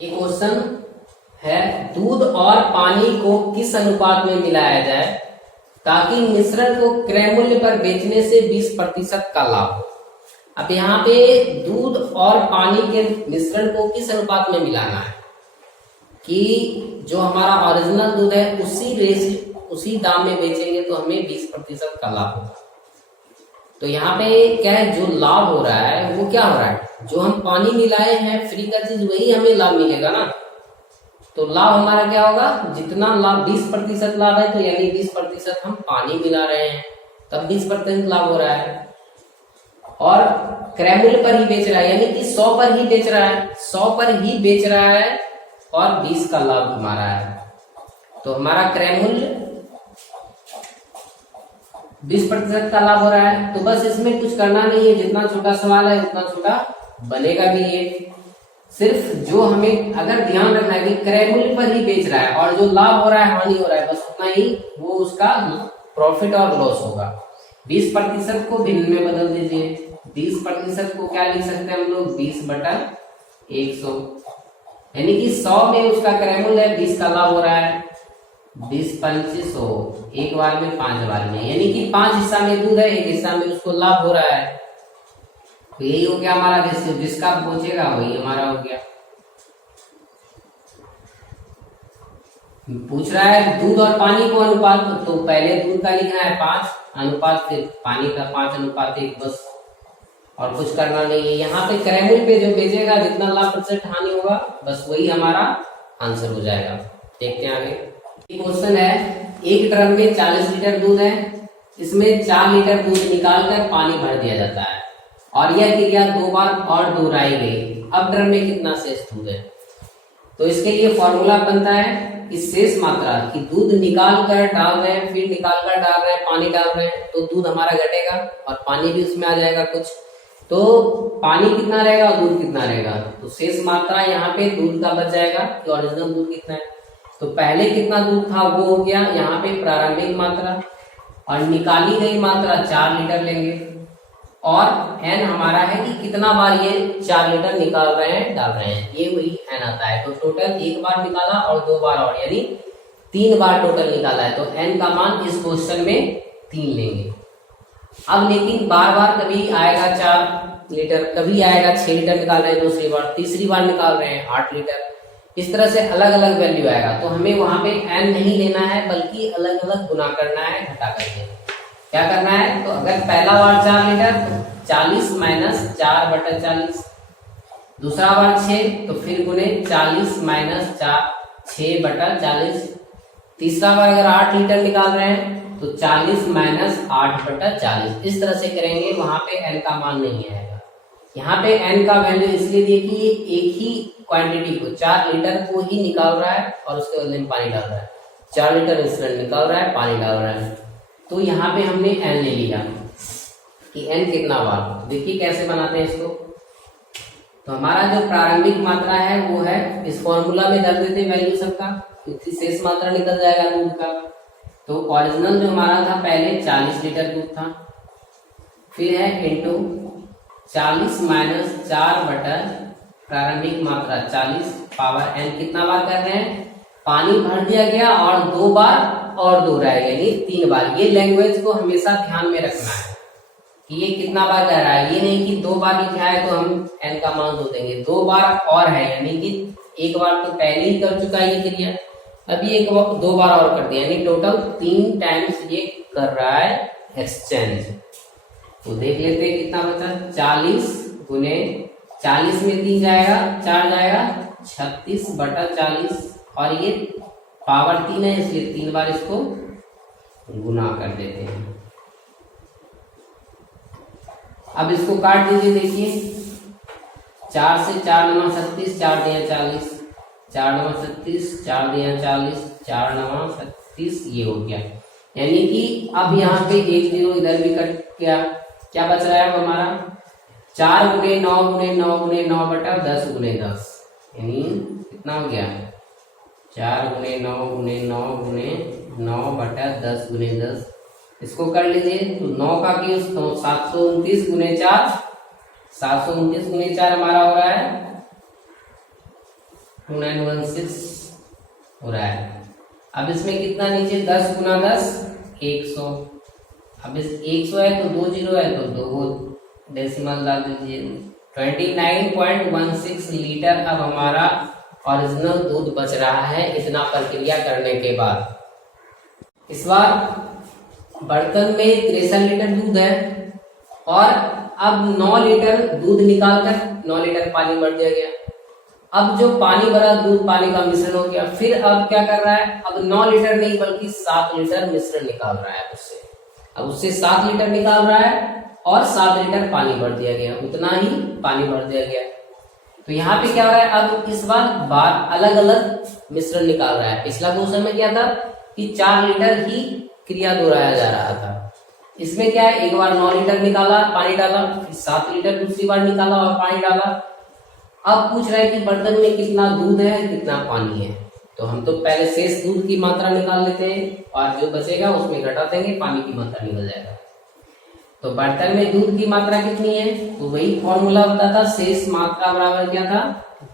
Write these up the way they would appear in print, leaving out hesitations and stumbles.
एक क्वेश्चन है, दूध और पानी को किस अनुपात में मिलाया जाए ताकि मिश्रण को क्रय मूल्य पर बेचने से 20% का लाभ हो। अब यहाँ पे दूध और पानी के मिश्रण को किस अनुपात में मिलाना है कि जो हमारा ओरिजिनल दूध है उसी दाम में बेचेंगे तो हमें 20% का लाभ होगा। तो यहाँ पे क्या है, जो लाभ हो रहा है वो क्या हो रहा है, जो हम पानी मिलाए हैं फ्री का चीज वही हमें लाभ मिलेगा ना। तो लाभ हमारा क्या होगा, जितना लाभ 20% लाभ है तो यानी 20% हम पानी मिला रहे हैं तब 20% लाभ हो रहा है। और क्रय मूल्य पर ही बेच रहा है यानी कि 100 पर ही बेच रहा है, 100 पर ही बेच रहा है और 20 का लाभ हमारा है। तो हमारा क्रय मूल्य 20% का लाभ हो रहा है। तो बस इसमें कुछ करना नहीं है, जितना छोटा सवाल है उतना छोटा बनेगा भी ये। सिर्फ जो हमें अगर ध्यान रखना है कि क्रय मूल्य पर ही बेच रहा है और जो लाभ हो रहा है हानि हो रहा है, बस उतना ही वो उसका प्रॉफिट और लॉस होगा। 20% को भिन्न में बदल दीजिए। 20% को क्या लिख सकते हैं हम लोग, 20/100 यानी कि 100 में उसका क्रय मूल्य है, 20 का लाभ हो रहा है। 20/2500 एक बार में 5 बार में यानी कि 5 हिस्सा में दूध है, एक हिस्सा में उसको लाभ हो रहा है। तो यही हो गया हमारा रेशियो, जिसका पूछेगा वही हमारा हो गया। पूछ रहा है दूध और पानी को अनुपात, तो पहले दूध का लिखना है 5 अनुपात, फिर पानी का 5:1, बस और कुछ करना नहीं है। यहाँ पे क्रय मूल्य पे जो बेचेगा जितना लाभ % हानि होगा बस वही हमारा आंसर हो जाएगा। देखते हैं आगे। क्वेश्चन है, एक ड्रम में 40 लीटर दूध है, इसमें 4 लीटर दूध निकालकर पानी भर दिया जाता है और यह क्रिया 2 बार और दोहराई गई। अब ड्रम में कितना शेष दूध है। तो इसके लिए फॉर्मूला बनता है कि शेष मात्रा की दूध निकाल कर डाल रहे हैं, फिर निकाल कर डाल रहे हैं, पानी डाल रहे हैं तो दूध हमारा घटेगा और पानी भी उसमें आ जाएगा कुछ। तो पानी कितना रहेगा और दूध कितना रहेगा, तो शेष मात्रा यहाँ पे दूध का बच जाएगा कि ओरिजिनल दूध कितना है। तो पहले कितना दूध था वो हो गया यहाँ पे प्रारंभिक मात्रा, और निकाली गई मात्रा 4 लीटर लेंगे और n हमारा है कि कितना बार ये 4 लीटर निकाल रहे हैं डाल रहे हैं, ये वही n आता है। तो टोटल 1 बार निकाला और 2 बार और यानी 3 बार टोटल निकाला है। तो n का मान इस क्वेश्चन में 3 लेंगे। अब लेकिन बार बार कभी आएगा 4 लीटर, कभी आएगा 6 लीटर निकाल रहे हैं दूसरी बार, तीसरी बार निकाल रहे हैं 8 लीटर, इस तरह से अलग अलग वैल्यू आएगा। तो हमें वहां पे n नहीं लेना है बल्कि अलग अलग गुना करना है घटा करके। क्या करना है, तो अगर पहला बार 4 लीटर तो 40 - 4/40, दूसरा बार 6 तो फिर गुने 40 - 4 6/40, तीसरा बार अगर 8 लीटर निकाल रहे हैं तो 40 - 8/40, इस तरह से करेंगे। वहां पे n का मान नहीं आएगा। यहाँ पे n का वैल्यू इसलिए दिए कि ये एक ही क्वांटिटी को 4 लीटर को ही निकाल रहा है और उसके बदले में पानी डाल रहा है। 4 लीटर मिश्रण निकाल रहा है, पानी डाल रहा है। तो यहाँ पे हमने n ले लिया कि n कितना बार। देखिए कैसे बनाते हैं इसको। तो हमारा जो प्रारंभिक मात्रा है वो है, इस फॉर्मूला में डाल देते हैं वैल्यू सबका, क्योंकि शेष मात्रा निकल जाएगा दूध का। तो ओरिजिनल जो हमारा था पहले 40 लीटर दूध था, फिर है इंटू 40 - 4/ प्रारंभिक मात्रा 40 पावर n, कितना बार कर रहे हैं, पानी भर दिया गया और 2 बार और दोहराया यानी 3 बार। ये लैंग्वेज को हमेशा ध्यान में रखना है कि ये कितना बार कर रहा है, ये नहीं कि 2 बार लिखा है तो हम n का मान 2 देंगे। 2 बार और है यानी कि 1 बार तो पहले ही कर चुका है ये क्रिया, अभी 2 बार और कर दिया यानी टोटल 3 टाइम्स ये कर रहा है एक्सचेंज। तो देख लेते हैं कितना बचा, 40 गुने 40 में 3 जाएगा, 4 जाएगा, 36/40 और ये पावर 3 है इसलिए 3 बार इसको गुना कर देते हैं। अब इसको काट दीजिए। देखिए 4 से 4 9 36, 4 दिया 40, 4 9 36, 4 दिया 40, 4 9 36, ये हो गया। यानी कि अब यहाँ पे 1 0 इधर भी कट गया, क्या बच रहा है अब हमारा 4 गुने 9 गुने 9 गुने 9/10 गुने 10, यानी कितना हो गया 4 गुने 9 गुने 9 गुने 9/10 गुने 10। इसको कर लीजिए तो 9 का क्यूब तो 729 गुने 4, 729 गुने 4 हमारा हो रहा है 2916 हो रहा है। अब इसमें कितना नीचे 10 गुना 10 100। अब इस 100 है तो 2 जीरो है तो 2 डेसिमल डाल दीजिए। 29.16 लीटर अब हमारा ओरिजिनल दूध बच रहा है इतना प्रक्रिया करने के बाद। इस बार बर्तन में 63 लीटर दूध है और अब 9 लीटर दूध निकालकर 9 लीटर पानी भर दिया गया। अब जो पानी भरा दूध पानी का मिश्रण हो गया। फिर अब क्या कर रहा है, अब 9 लीटर नहीं बल्कि 7 लीटर मिश्रण निकाल रहा है उससे। अब उससे 7 लीटर निकाल रहा है और 7 लीटर पानी भर दिया गया, उतना ही पानी भर दिया गया। तो यहाँ पे क्या हो रहा है, अब इस बार अलग अलग मिश्रण निकाल रहा है। पिछला क्वेश्चन में क्या था कि 4 लीटर ही क्रिया दोहराया जा रहा था। इसमें क्या है, एक बार 9 लीटर निकाला पानी डाला, फिर 7 लीटर दूसरी बार निकाला और पानी डाला। अब पूछ रहा है कि बर्तन में कितना दूध है कितना पानी है। तो हम तो पहले शेष दूध की मात्रा निकाल लेते हैं और जो बचेगा उसमें घटा देंगे, पानी की मात्रा निकल जाएगा। तो बर्तन में दूध की मात्रा कितनी है, तो वही फॉर्मूला होता था, शेष मात्रा बराबर क्या था,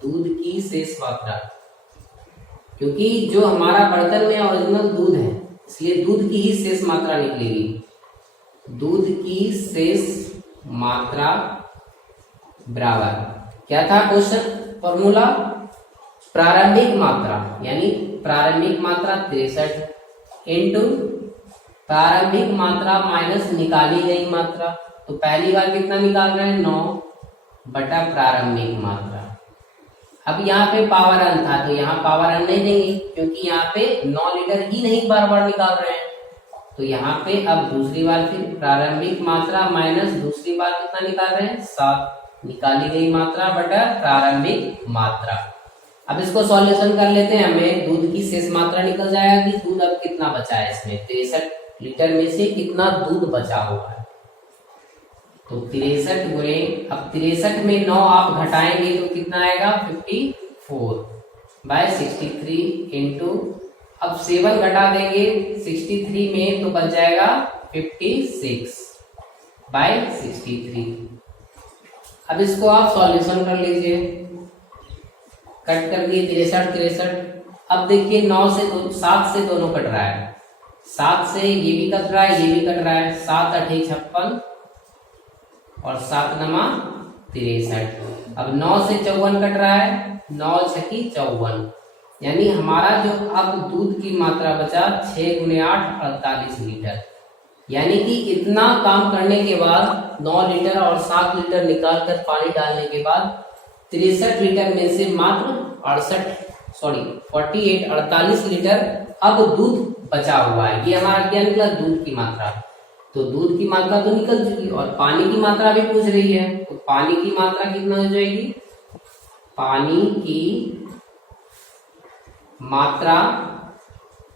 दूध की शेष मात्रा। क्योंकि जो हमारा बर्तन में ओरिजिनल दूध है इसलिए दूध की ही शेष मात्रा निकलेगी। दूध की शेष मात्रा बराबर क्या था क्वेश्चन फॉर्मूला, प्रारंभिक मात्रा यानी प्रारंभिक मात्रा 63 इंटू प्रारंभिक मात्रा माइनस निकाली गई मात्रा। तो पहली बार कितना निकाल रहे हैं 9 बटा प्रारंभिक मात्रा। अब यहाँ पे पावर अन था तो यहाँ पावर अन नहीं देंगे क्योंकि यहाँ पे 9 लीटर ही नहीं बार बार निकाल रहे हैं। तो यहाँ पे अब दूसरी बार फिर प्रारंभिक मात्रा माइनस दूसरी बार कितना निकाल रहे हैं 7 निकाली गई मात्रा बटा प्रारंभिक मात्रा। अब इसको सॉल्यूशन कर लेते हैं, हमें दूध की शेष मात्रा निकल जाएगा कि दूध अब कितना बचा है इसमें, 63 लीटर में से कितना दूध बचा हुआ है। तो 63 गुणे, अब 63 में 9 आप घटाएंगे तो कितना आएगा 54 बाय 63 इंटू, अब 7 घटा देंगे 63 में तो बच जाएगा 56 बाय 63। अब इसको आप सॉल्यूशन कर लीजिए, कट कर दिए 63। अब देखिए 9 से 7 से दोनों कट रहा है, 7 से ये भी कट रहा है ये भी कट रहा है, 7 8 56 और 7 9 63। अब 9 से 54 कट रहा है, 9 6 54, यानी हमारा जो अब दूध की मात्रा बचा 6 गुणे 8 48 लीटर। यानी कि इतना काम करने के बाद 9 लीटर और 7 लीटर निकाल कर पानी डालने के बाद 63 लीटर में से मात्र 48 लीटर अब दूध बचा हुआ है। ये हमारा क्या निकला, दूध की मात्रा। तो दूध की मात्रा तो निकल चुकी और पानी की मात्रा भी पूछ रही है, तो पानी की मात्रा कितना हो जाएगी, पानी की मात्रा,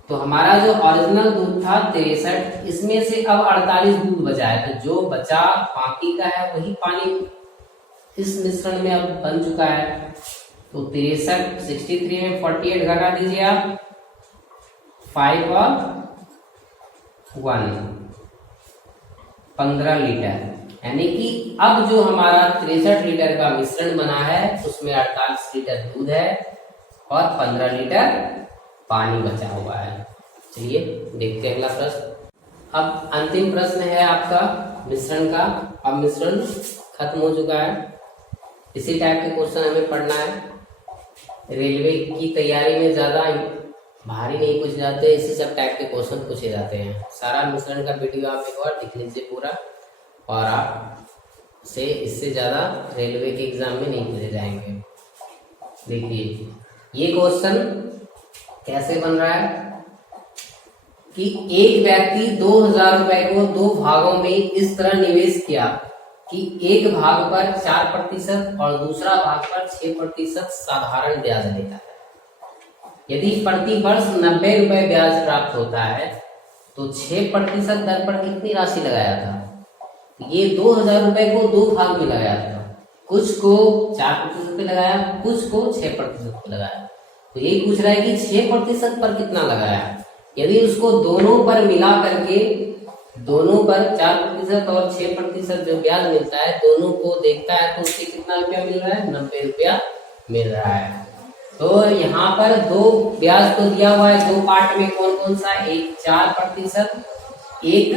तो हमारा जो ओरिजिनल दूध था 63, इसमें से अब 48 दूध बचा है, तो जो बचा बाकी का है वही पानी इस मिश्रण में अब बन चुका है। तो 63 में 48 घटा दीजिए आप, 5 और 1 15 लीटर। यानी कि अब जो हमारा 63 लीटर का मिश्रण बना है उसमें 48 लीटर दूध है और 15 लीटर पानी बचा हुआ है। चलिए देखते हैं अगला प्रश्न। अब अंतिम प्रश्न है आपका मिश्रण का। अब मिश्रण खत्म हो चुका है, इसी टाइप के क्वेश्चन हमें पढ़ना है। रेलवे की तैयारी में ज्यादा भारी नहीं पूछे जाते, इसी सब टाइप के क्वेश्चन पूछे जाते हैं। सारा मिश्रण का वीडियो आप एक बार देख लीजिए पूरा, और आप से इससे ज्यादा रेलवे के एग्जाम में नहीं पूछे जाएंगे। देखिए ये क्वेश्चन कैसे बन रहा है कि एक व्यक्ति 2000 रुपए को 2 भागों में इस तरह निवेश किया कि एक भाग पर 4% और दूसरा भाग पर 6% साधारण ब्याज लेता है। यदि प्रति वर्ष 90 रुपए ब्याज प्राप्त होता है तो 6% दर पर कितनी राशि लगाया था। ये 2000 रुपए को 2 भाग में लगाया था, कुछ को 4% पे लगाया, कुछ को 6% पे लगाया। तो यही पूछ रहा है कि 6% पर कितना लगाया। यदि उसको दोनों पर मिला करके, दोनों पर 4% और 6% जो ब्याज मिलता है दोनों को देखता है तो उससे कितना रुपया मिल रहा है, 90 रुपया मिल रहा है। तो यहाँ पर दो ब्याज तो दिया हुआ है, दो पार्ट में कौन कौन सा, एक 4%, एक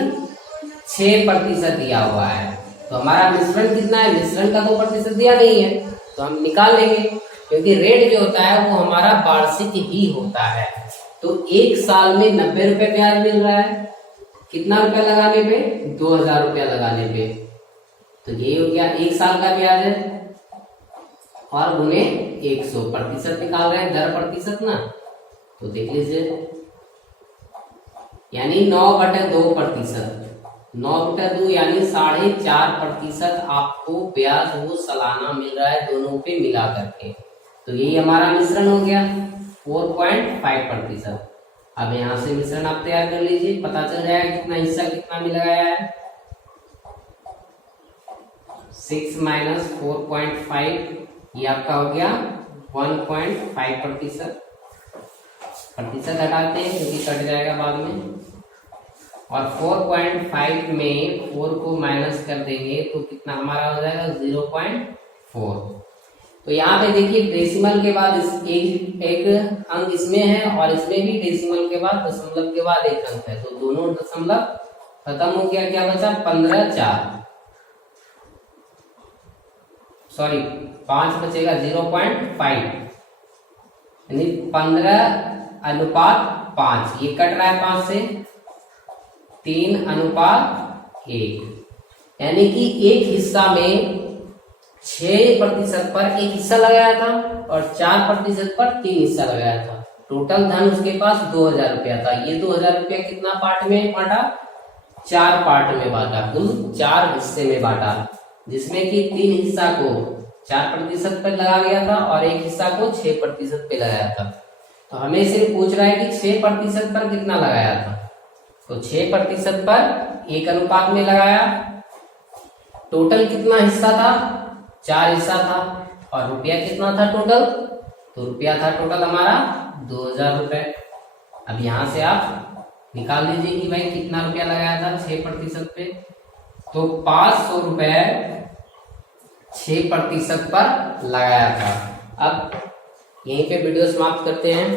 6% दिया हुआ है। तो हमारा मिश्रण कितना है, मिश्रण का 2% दिया नहीं है तो हम निकाल लेंगे, क्योंकि रेट जो होता है वो हमारा वार्षिक ही होता है। तो एक साल में 90 रुपए ब्याज मिल रहा है, कितना रुपया लगाने पे, 2000 रुपया लगाने पे। तो ये हो गया एक साल का ब्याज है, और गुने 100% निकाल रहे हैं, दर प्रतिशत ना। तो देख लीजिए, यानी 9/2%, 9/2 यानी 4.5% आपको ब्याज वो सालाना मिल रहा है, दोनों पे मिला करके। तो यही हमारा मिश्रण हो गया 4.5%। अब यहाँ से मिश्रण आप तैयार कर लीजिए, पता चल जाएगा कितना हिस्सा कितना में लगाया है। 6 - 4.5 ये आपका हो गया 1.5%। प्रतिशत हटाते हैं क्योंकि कट जाएगा बाद में, और 4.5 में 4 को माइनस कर देंगे तो कितना हमारा हो जाएगा 0.4। तो यहाँ पे देखिए डेसिमल के बाद एक अंक इसमें है, और इसमें भी डेसिमल के बाद दशमलव के बाद एक अंक है, तो दोनों दशमलव खत्म हो गया। क्या बचा, 5 बचेगा 0.5, यानी 15:5। ये कट रहा है 5 से, 3:1, यानी कि एक हिस्सा में 6% पर एक हिस्सा लगाया था और 4% पर 3 हिस्सा लगाया था। टोटल धन उसके पास 2000 रुपया था। ये 2000 रुपया कितना पार्ट में बांटा, 4 पार्ट में बांटा, कुल 4 हिस्से में बांटा, जिसमें कि 3 हिस्सा को 4% पर लगा गया था और एक हिस्सा को 6% पे लगाया था। तो हमें सिर्फ पूछ रहा है कि 6% पर कितना लगाया था। तो 6% पर 1 अनुपात में लगाया। टोटल कितना हिस्सा था, 4 हिस्सा था, और रुपया कितना था टोटल, तो रुपया था टोटल हमारा 2000 रुपए। अब यहां से आप निकाल लीजिए कि भाई कितना रुपया लगाया था 6% पे। तो 500 रुपए 6% पर लगाया था। अब यहीं पे वीडियो समाप्त करते हैं।